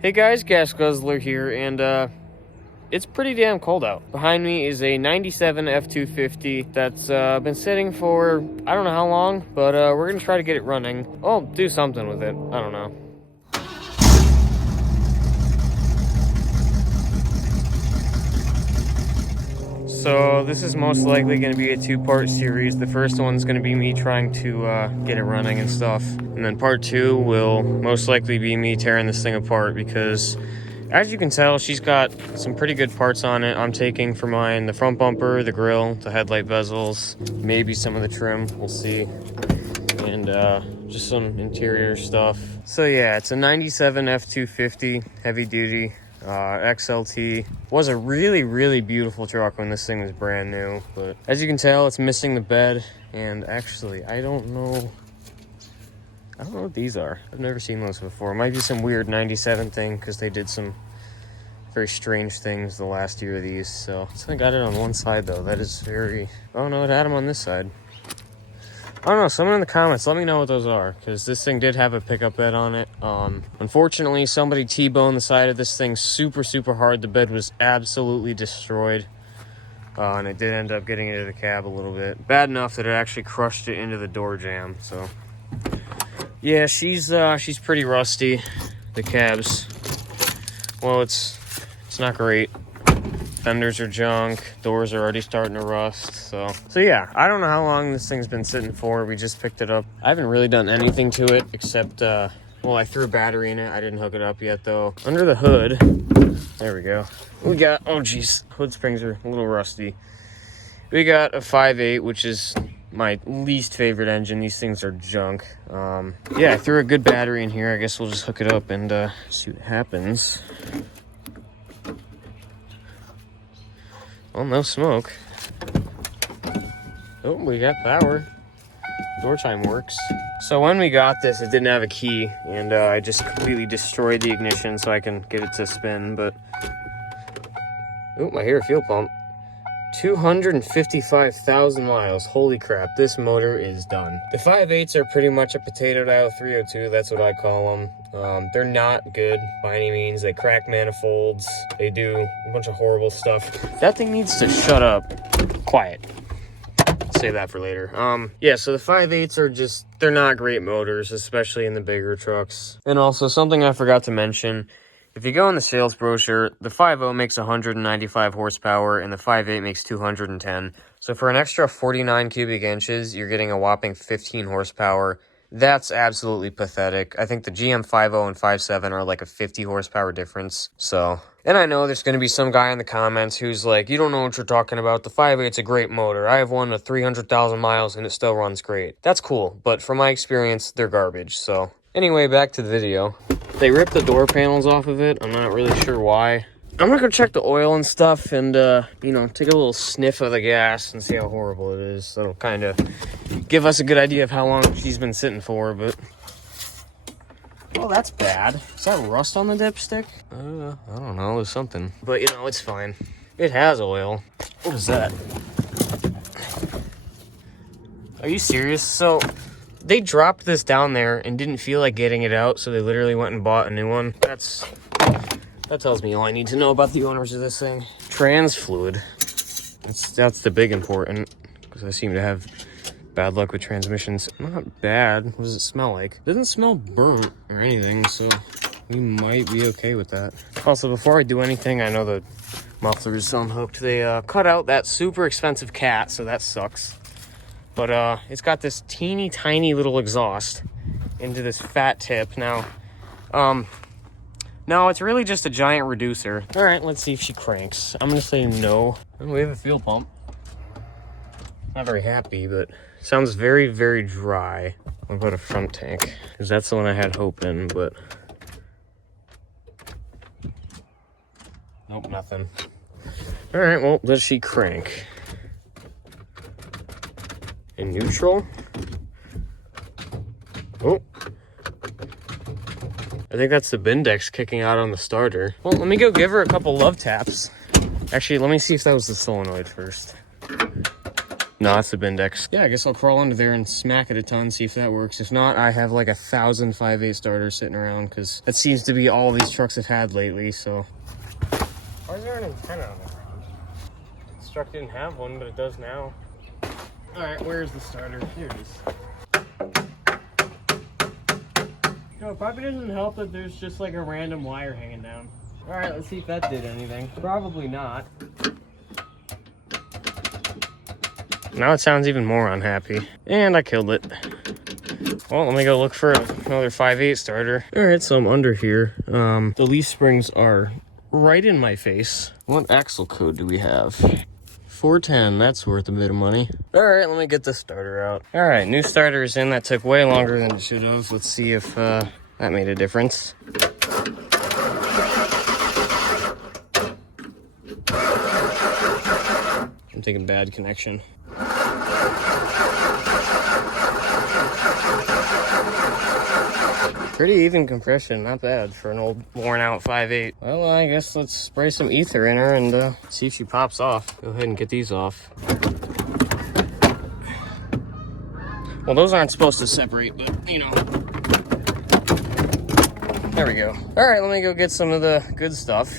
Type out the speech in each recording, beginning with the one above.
Hey guys, GasGuzler here, and it's pretty damn cold out. Behind me is a 97 F-250 that's been sitting for, I don't know how long, but we're gonna try to get it running. Oh, do something with it, I don't know. So this is most likely going to be a two-part series. The first one's going to be me trying to get it running and stuff. And then part two will most likely be me tearing this thing apart because, as you can tell, she's got some pretty good parts on it. I'm taking for mine the front bumper, the grille, the headlight bezels, maybe some of the trim, we'll see. And just some interior stuff. So yeah, it's a 97 F-250 heavy duty. XLT. Was a really beautiful truck when this thing was brand new, but as you can tell, it's missing the bed. And actually, I don't know what these are. I've never seen those before. It might be some weird 97 thing because they did some very strange things the last year of these. So I got it on one side though. That is very, oh no, it had them on this side. I don't know, someone in the comments, let me know what those are, because this thing did have a pickup bed on it. Unfortunately, somebody T-boned the side of this thing super hard. The bed was absolutely destroyed, and it did end up getting into the cab a little bit. Bad enough that it actually crushed it into the door jamb, so. Yeah, she's pretty rusty, the cabs. Well, it's not great. Fenders are junk, doors are already starting to rust, so yeah, I don't know how long this thing's been sitting for. We just picked it up. I haven't really done anything to it except, well, I threw a battery in it. I didn't hook it up yet, though. Under the hood, there we go. We got, oh geez, hood springs are a little rusty. We got a 5.8, which is my least favorite engine. These things are junk. Yeah, I threw a good battery in here. I guess we'll just hook it up and see what happens. Well, no smoke. Oh, we got power. Door chime works. So when we got this, it didn't have a key, and I just completely destroyed the ignition so I can get it to spin, but... Oh, I hear a fuel pump. 255,000 miles. Holy crap, this motor is done. The 5.8s are pretty much a potato dial 302, that's what I call them. They're not good by any means. They crack manifolds. They do a bunch of horrible stuff. That thing needs to shut up. Quiet. Save that for later. Yeah, so the 5.8s are just, they're not great motors, especially in the bigger trucks. And also, something I forgot to mention, if you go in the sales brochure, the 5.0 makes 195 horsepower and the 5.8 makes 210. So for an extra 49 cubic inches, you're getting a whopping 15 horsepower. That's absolutely pathetic. I think the GM 5.0 and 5.7 are like a 50 horsepower difference. So, and I know there's going to be some guy in the comments who's like, you don't know what you're talking about. The 5.8's a great motor. I have one with 300,000 miles and it still runs great. That's cool, but from my experience, they're garbage. So anyway, back to the video. They ripped the door panels off of it. I'm not really sure why. I'm gonna go check the oil and stuff and, you know, take a little sniff of the gas and see how horrible it is. That'll kind of give us a good idea of how long she's been sitting for, but... Well, that's bad. Is that rust on the dipstick? I don't know, there's something. But, you know, it's fine. It has oil. What is that? Are you serious? So... they dropped this down there and didn't feel like getting it out, so they literally went and bought a new one. That tells me all I need to know about the owners of this thing. Trans fluid. That's the big important, because I seem to have bad luck with transmissions. Not bad. What does it smell like? It doesn't smell burnt or anything, so we might be okay with that. Also, before I do anything, I know the muffler is unhooked. They cut out that super expensive cat, so that sucks. But it's got this teeny tiny little exhaust into this fat tip. Now, no, it's really just a giant reducer. All right, let's see if she cranks. I'm gonna say no. And we have a fuel pump. Not very happy, but sounds very dry. What about a front tank? Because that's the one I had hope in, but... nope, nothing. All right, well, does she crank? In neutral. Oh. I think that's the Bindex kicking out on the starter. Well, let me go give her a couple love taps. Actually, let me see if that was the solenoid first. No, that's the Bindex. Yeah, I guess I'll crawl under there and smack it a ton, see if that works. If not, I have like 1,000 5.8 starters sitting around, because that seems to be all these trucks have had lately, so. Why is there an antenna on the ground? This truck didn't have one, but it does now. All right, where's the starter? Here it is. No, it probably doesn't help that there's just like a random wire hanging down. All right, let's see if that did anything. Probably not. Now it sounds even more unhappy. And I killed it. Well, let me go look for another 5.8 starter. All right, so I'm under here. The leaf springs are right in my face. What axle code do we have? 410, that's worth a bit of money. All right, let me get the starter out. All right, new starter is in. That took way longer than it should have. Let's see if that made a difference. I'm taking bad connection. Pretty even compression, not bad for an old worn out 5.8. Well, I guess let's spray some ether in her and see if she pops off. Go ahead and get these off. Well, those aren't supposed to separate, but you know. There we go. All right, let me go get some of the good stuff.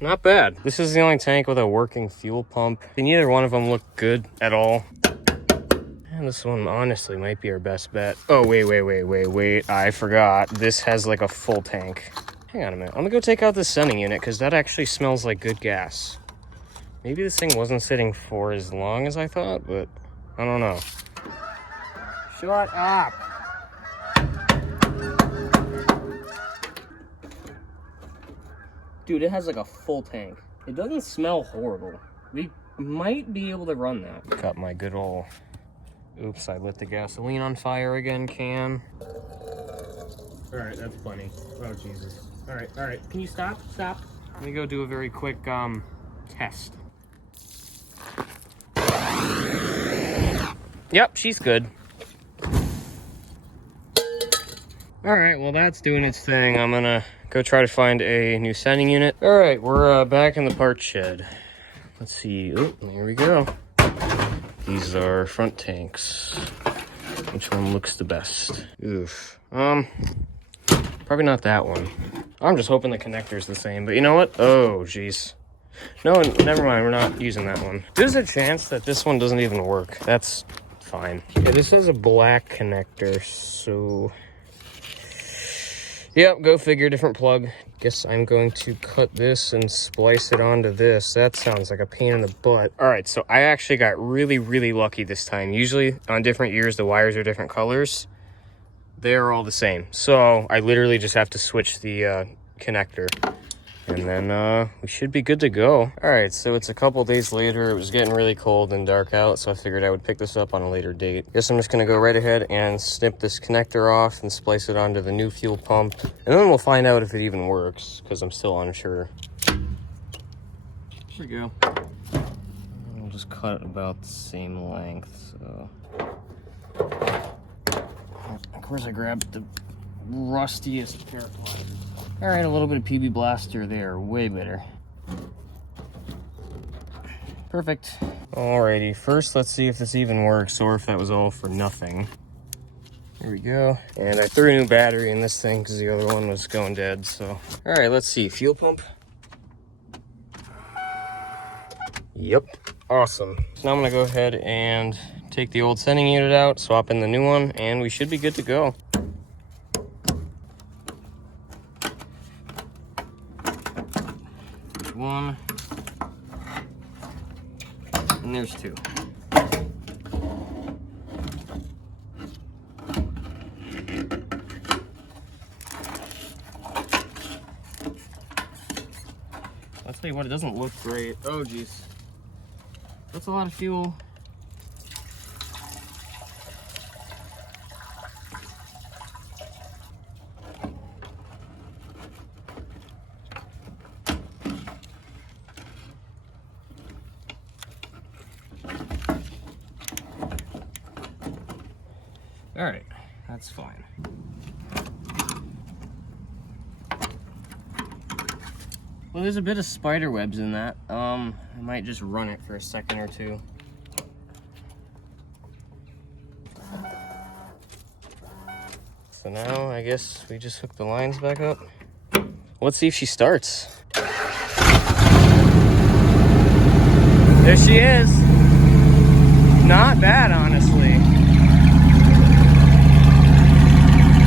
Not bad. This is the only tank with a working fuel pump. And neither one of them look good at all. And this one honestly might be our best bet. Oh, wait. I forgot. This has like a full tank. Hang on a minute. I'm gonna go take out this sending unit because that actually smells like good gas. Maybe this thing wasn't sitting for as long as I thought, but I don't know. Shut up. Dude, it has like a full tank. It doesn't smell horrible. We might be able to run that. Got my good old, oops, I lit the gasoline on fire again, can. All right, that's plenty. Oh, Jesus. All right. Can you stop? Stop. Let me go do a very quick test. Yep, she's good. All right, well, that's doing its thing. I'm gonna go try to find a new sending unit. All right, we're back in the parts shed. Let's see. Oh, here we go. These are front tanks. Which one looks the best? Oof. Probably not that one. I'm just hoping the connector's the same, but you know what? Oh, jeez. No, never mind. We're not using that one. There's a chance that this one doesn't even work. That's fine. Yeah, this is a black connector, so... Yep, go figure, different plug. Guess I'm going to cut this and splice it onto this. That sounds like a pain in the butt. All right, so I actually got really lucky this time. Usually on different years, the wires are different colors. They're all the same. So I literally just have to switch the connector. And then we should be good to go. All right, so it's a couple days later. It was getting really cold and dark out, so I figured I would pick this up on a later date. Guess I'm just gonna go right ahead and snip this connector off and splice it onto the new fuel pump. And then we'll find out if it even works, because I'm still unsure. Here we go. We'll just cut it about the same length, so. Of course, I grabbed the rustiest pair of pliers. All right, a little bit of PB Blaster there, way better. Perfect. Alrighty, first let's see if this even works or if that was all for nothing. Here we go. And I threw a new battery in this thing because the other one was going dead, so. All right, let's see, fuel pump. Yep, awesome. So now I'm gonna go ahead and take the old sending unit out, swap in the new one, and we should be good to go. One, and there's two. I'll tell you what, it doesn't look great. Oh, geez. That's a lot of fuel. All right, that's fine. Well, there's a bit of spider webs in that. I might just run it for a second or two. So now I guess we just hook the lines back up. Let's see if she starts. There she is. Not bad, honestly.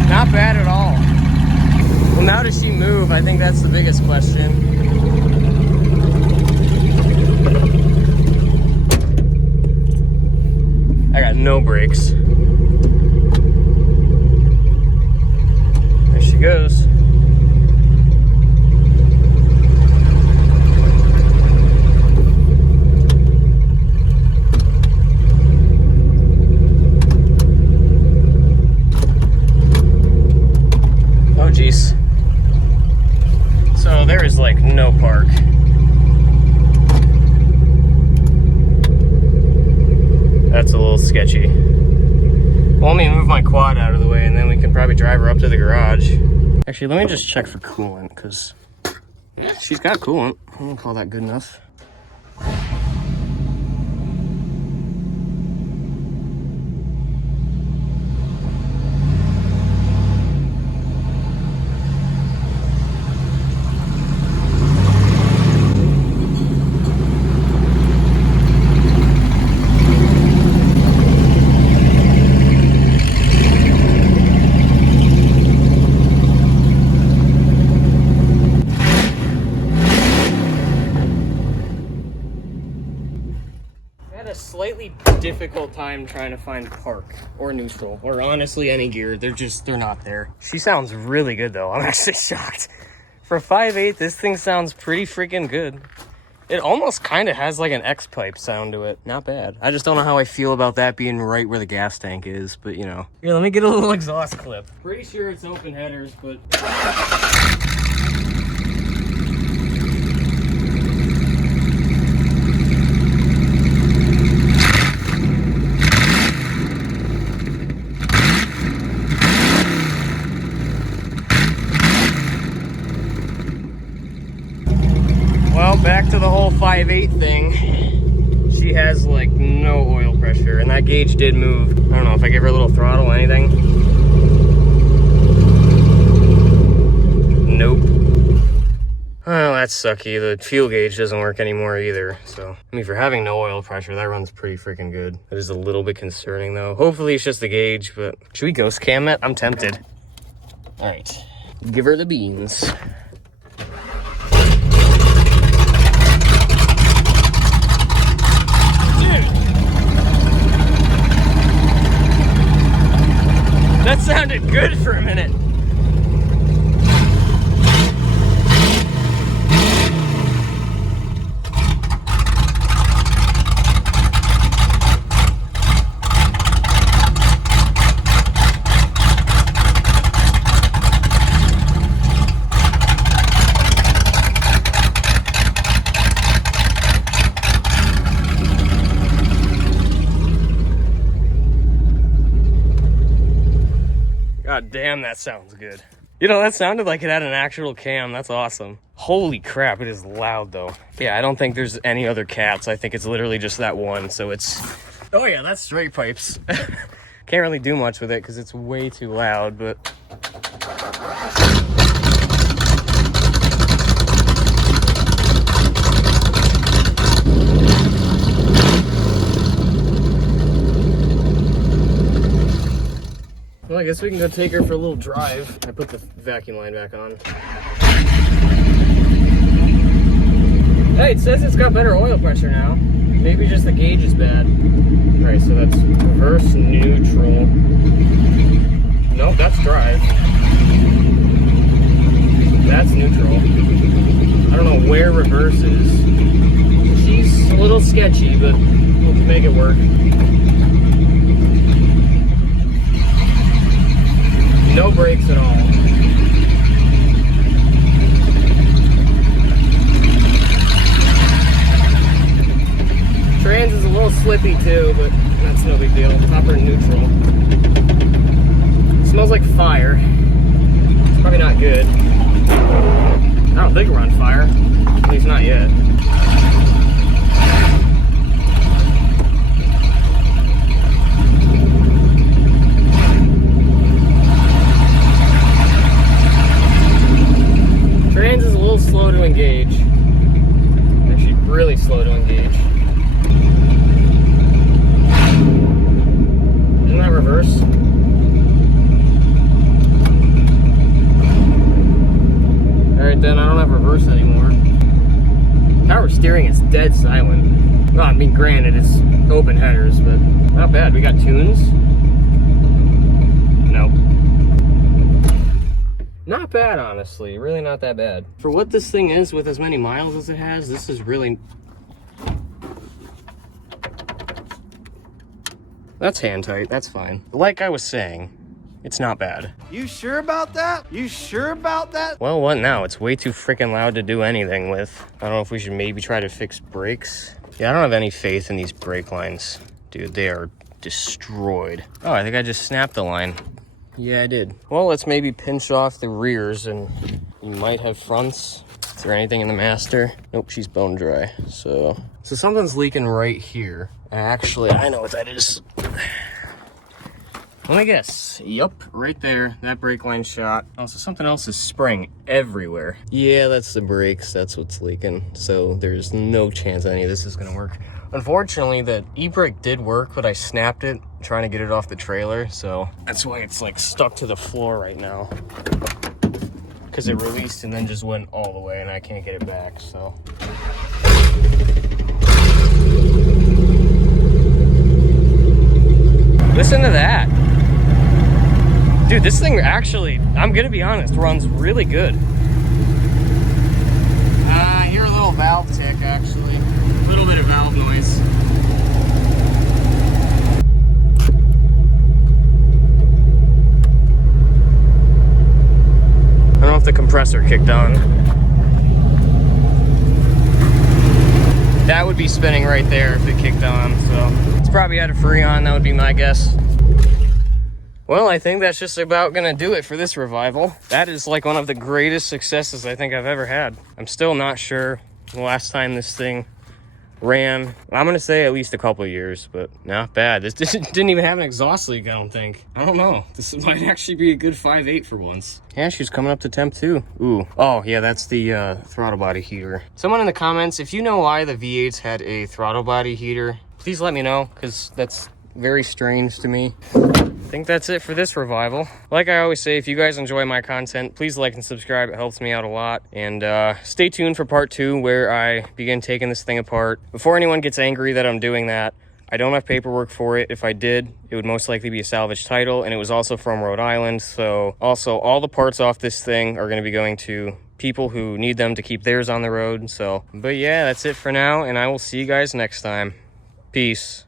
Not bad at all. Well, now does she move? I think that's the biggest question. I got no brakes. There she goes. So there is like no park. That's a little sketchy. Well, let me move my quad out of the way and then we can probably drive her up to the garage. Actually, let me just check for coolant because she's got coolant. I don't call that good enough. Slightly difficult time trying to find park or neutral or honestly any gear. They're not there. She sounds really good though. I'm actually shocked. For a 5.8, this thing sounds pretty freaking good. It almost kind of has like an X-pipe sound to it. Not bad. I just don't know how I feel about that being right where the gas tank is, but you know. Here, let me get a little exhaust clip. Pretty sure it's open headers, but back to the whole 5.8 thing. She has like no oil pressure and that gauge did move. I don't know if I give her a little throttle, anything. Nope. Oh, that's sucky. The fuel gauge doesn't work anymore either. So, I mean, for having no oil pressure, that runs pretty freaking good. That is a little bit concerning though. Hopefully it's just the gauge, but should we ghost cam it? I'm tempted. All right, give her the beans. That sounded good for a minute. God damn, that sounds good. You know, that sounded like it had an actual cam. That's awesome. Holy crap, it is loud though. Yeah, I don't think there's any other cats. I think it's literally just that one. So it's, oh yeah, that's straight pipes. Can't really do much with it because it's way too loud, but. Well, I guess we can go take her for a little drive. I put the vacuum line back on. Hey, it says it's got better oil pressure now. Maybe just the gauge is bad. All right, so that's reverse neutral. Nope, that's drive. That's neutral. I don't know where reverse is. She's little sketchy, but we'll make it work. No brakes at all. Trans is a little slippy too, but that's no big deal. Copper neutral. It smells like fire. It's probably not good. I don't think we're on fire. At least not yet. Trans is a little slow to engage. Actually, really slow to engage. Isn't that reverse? Alright then, I don't have reverse anymore. Power steering is dead silent. Well, I mean, granted, it's open headers, but not bad. We got tunes. Nope. Not bad, honestly. Really not that bad. For what this thing is, with as many miles as it has, this is really... That's hand tight. That's fine. Like I was saying, it's not bad. You sure about that? You sure about that? Well, what now? It's way too freaking loud to do anything with. I don't know if we should maybe try to fix brakes. Yeah, I don't have any faith in these brake lines. Dude, they are destroyed. Oh, I think I just snapped the line. Yeah, I did. Well, let's maybe pinch off the rears and you might have fronts. Is there anything in the master? Nope, she's bone dry. So something's leaking right here. Actually, I know what that is. Let me guess. Yup, right there. That brake line shot. Oh, so something else is spraying everywhere. Yeah, that's the brakes. That's what's leaking. So there's no chance any of this is gonna work. Unfortunately, the e-brake did work, but I snapped it trying to get it off the trailer. So that's why it's like stuck to the floor right now. Because it released and then just went all the way and I can't get it back, so. Listen to that. Dude, this thing actually, I'm gonna be honest, runs really good. I hear a little valve tick, actually. A little bit of valve noise. I don't know if the compressor kicked on. That would be spinning right there if it kicked on, so. It's probably had a Freon, that would be my guess. Well, I think that's just about gonna do it for this revival. That is like one of the greatest successes I think I've ever had. I'm still not sure the last time this thing ran. I'm gonna say at least a couple of years, but not bad. This didn't even have an exhaust leak, I don't think. I don't know. This might actually be a good 5.8 for once. Yeah, she's coming up to temp too. Ooh. Oh, yeah, that's the throttle body heater. Someone in the comments, if you know why the V8s had a throttle body heater, please let me know, because that's very strange to me. I think that's it for this revival. Like I always say, if you guys enjoy my content, please like and subscribe. It helps me out a lot. And stay tuned for part 2 where I begin taking this thing apart. Before anyone gets angry that I'm doing that, I don't have paperwork for it. If I did, it would most likely be a salvage title, and it was also from Rhode Island. So also all the parts off this thing are going to be going to people who need them to keep theirs on the road. So, but yeah, that's it for now, and I will see you guys next time. Peace.